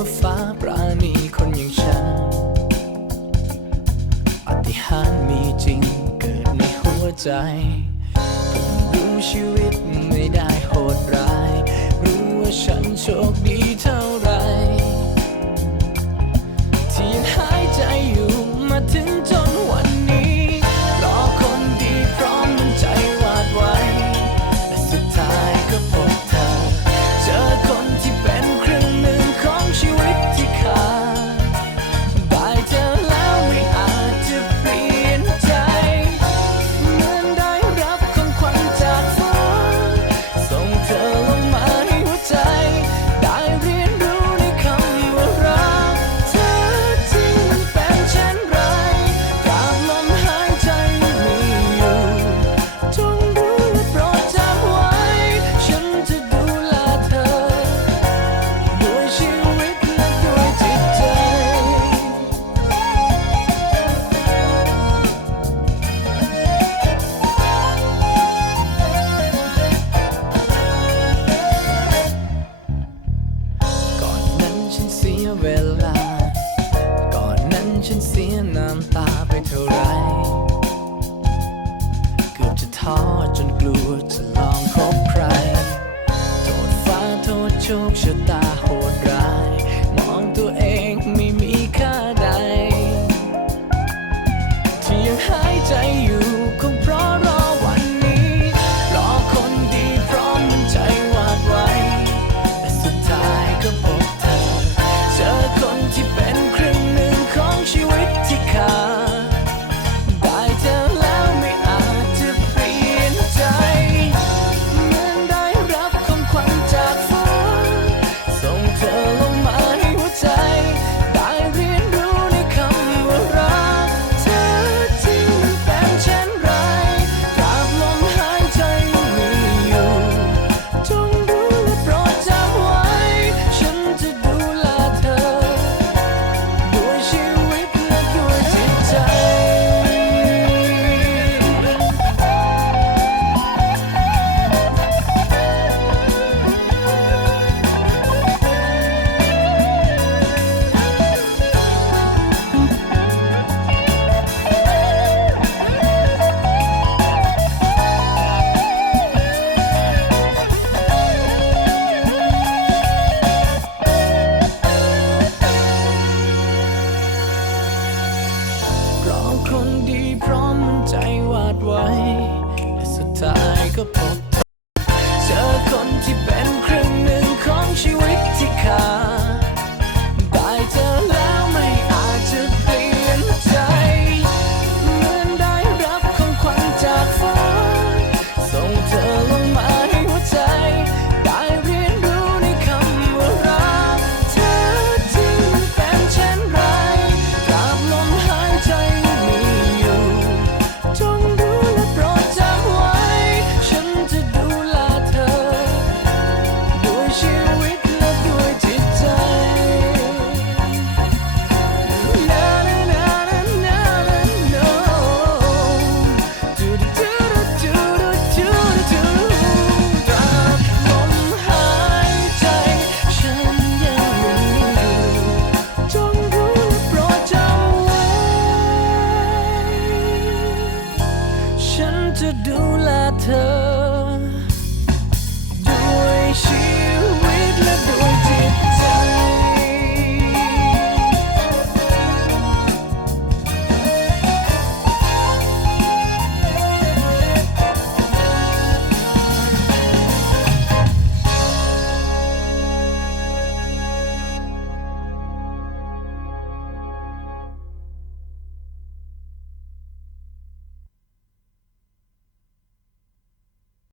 ว่าฟ้าปราณีคนอย่างฉันอฏิหารมีจริงเกิดในหัวใจ ผมรู้ชีวิตไม่ได้โหดร้าย รู้ว่าฉันโชคดีเท่า เวลา ก่อนนั้นฉันเสียน้ำตาไปเท่าไรเกือบจะท้อจนกลัวจะลองคบใคร โทษฟ้าโทษโชคชะตาโหดร้าย มองตัวเองไม่มีค่าใด ที่ยังหายใจอยู่ ดีพร้อมมันใจวาดไว้และสุดท้ายก็พบ